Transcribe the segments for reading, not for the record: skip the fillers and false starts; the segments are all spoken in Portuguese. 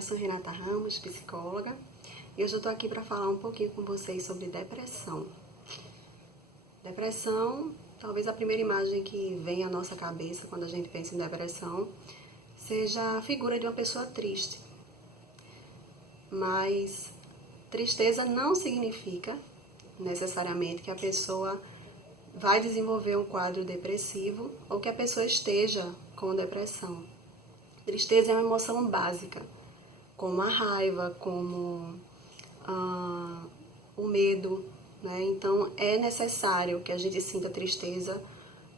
eu sou Renata Ramos, psicóloga, e hoje eu tô aqui para falar um pouquinho com vocês sobre depressão. Depressão, talvez a primeira imagem que vem à nossa cabeça quando a gente pensa em depressão seja a figura de uma pessoa triste. Mas tristeza não significa necessariamente que a pessoa vai desenvolver um quadro depressivo ou que a pessoa esteja com depressão. Tristeza é uma emoção básica, como a raiva, como o medo, né? Então é necessário que a gente sinta tristeza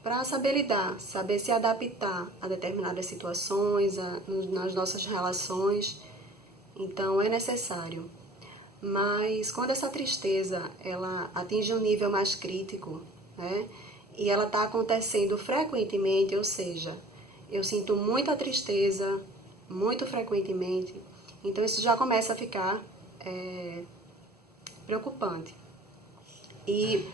para saber lidar, saber se adaptar a determinadas situações, nas nossas relações. Então é necessário. Mas quando essa tristeza ela atinge um nível mais crítico, né? E ela está acontecendo frequentemente, ou seja, eu sinto muita tristeza, muito frequentemente, então isso já começa a ficar preocupante. E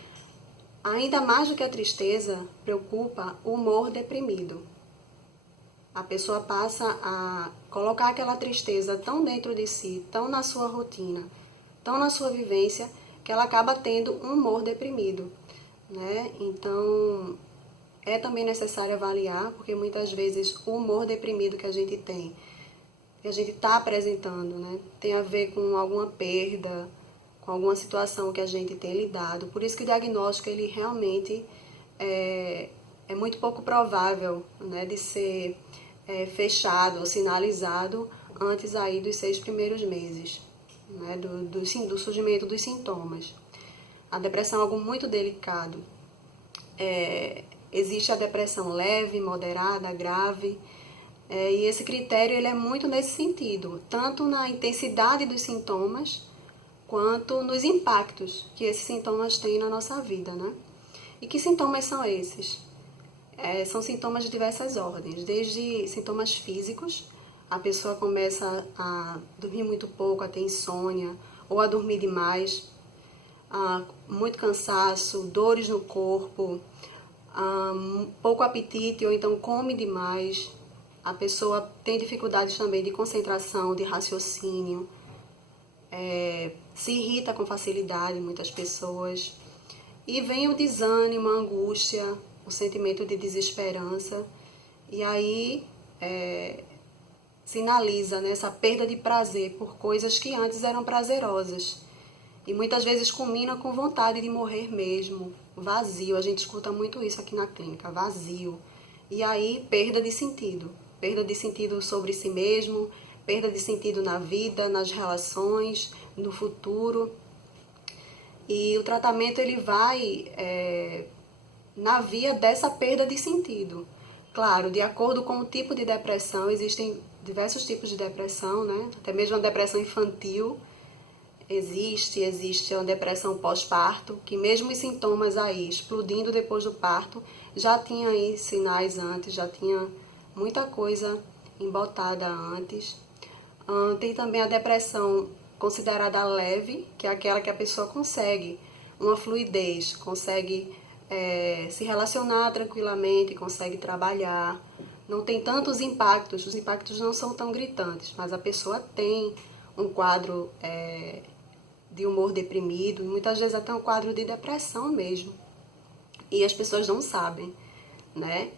ainda mais do que a tristeza, preocupa o humor deprimido. A pessoa passa a colocar aquela tristeza tão dentro de si, tão na sua rotina, tão na sua vivência, que ela acaba tendo um humor deprimido, né? Então, é também necessário avaliar, porque muitas vezes o humor deprimido que a gente tem, que a gente está apresentando, né, tem a ver com alguma perda, com alguma situação que a gente tem lidado. Por isso que o diagnóstico, ele realmente é muito pouco provável, né, de ser fechado ou sinalizado antes aí dos 6 primeiros meses, né, do surgimento dos sintomas. A depressão é algo muito delicado. Existe a depressão leve, moderada, grave, e esse critério ele é muito nesse sentido, tanto na intensidade dos sintomas, quanto nos impactos que esses sintomas têm na nossa vida, né? E que sintomas são esses? São sintomas de diversas ordens, desde sintomas físicos, a pessoa começa a dormir muito pouco, a ter insônia, ou a dormir demais, muito cansaço, dores no corpo, pouco apetite ou então come demais. A pessoa tem dificuldades também de concentração, de raciocínio, se irrita com facilidade, muitas pessoas. E vem o desânimo, a angústia, o sentimento de desesperança. E aí sinaliza, né, essa perda de prazer por coisas que antes eram prazerosas. E muitas vezes culmina com vontade de morrer mesmo, vazio. A gente escuta muito isso aqui na clínica, vazio. E aí, perda de sentido sobre si mesmo, perda de sentido na vida, nas relações, no futuro. E o tratamento ele vai na via dessa perda de sentido. Claro, de acordo com o tipo de depressão, existem diversos tipos de depressão, né? Até mesmo a depressão infantil. Existe a depressão pós-parto, que mesmo os sintomas aí explodindo depois do parto, já tinha aí sinais antes, já tinha muita coisa embotada antes. Tem também a depressão considerada leve, que é aquela que a pessoa consegue uma fluidez, consegue se relacionar tranquilamente, consegue trabalhar, não tem tantos impactos, os impactos não são tão gritantes, mas a pessoa tem um quadro de humor deprimido, e muitas vezes até um quadro de depressão mesmo. E as pessoas não sabem, né?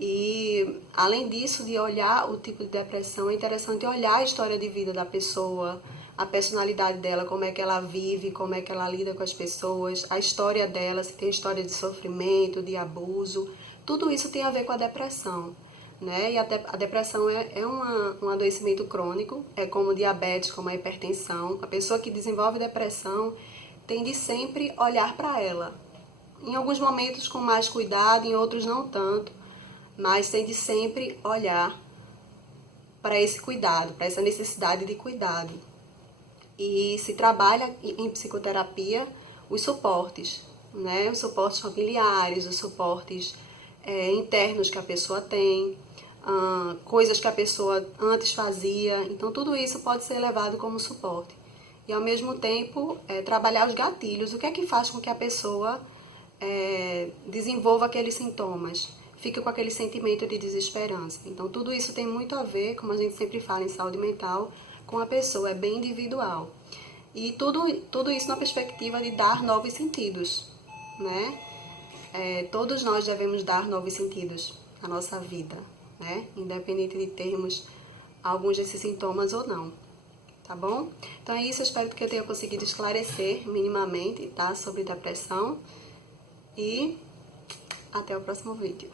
E além disso, de olhar o tipo de depressão, é interessante olhar a história de vida da pessoa, a personalidade dela, como é que ela vive, como é que ela lida com as pessoas, a história dela, se tem história de sofrimento, de abuso, tudo isso tem a ver com a depressão. Né? E a depressão é um adoecimento crônico, é como diabetes, como a hipertensão. A pessoa que desenvolve depressão tem de sempre olhar para ela. Em alguns momentos com mais cuidado, em outros não tanto, mas tem de sempre olhar para esse cuidado, para essa necessidade de cuidado. E se trabalha em psicoterapia os suportes, né? Os suportes familiares, os suportes internos que a pessoa tem, coisas que a pessoa antes fazia. Então, tudo isso pode ser levado como suporte. E, ao mesmo tempo, trabalhar os gatilhos. O que é que faz com que a pessoa desenvolva aqueles sintomas? Fica com aquele sentimento de desesperança. Então, tudo isso tem muito a ver, como a gente sempre fala em saúde mental, com a pessoa, é bem individual. E tudo isso na perspectiva de dar novos sentidos, né? Todos nós devemos dar novos sentidos à nossa vida, né? Independente de termos alguns desses sintomas ou não, tá bom? Então é isso, eu espero que eu tenha conseguido esclarecer minimamente, tá? Sobre depressão. E até o próximo vídeo.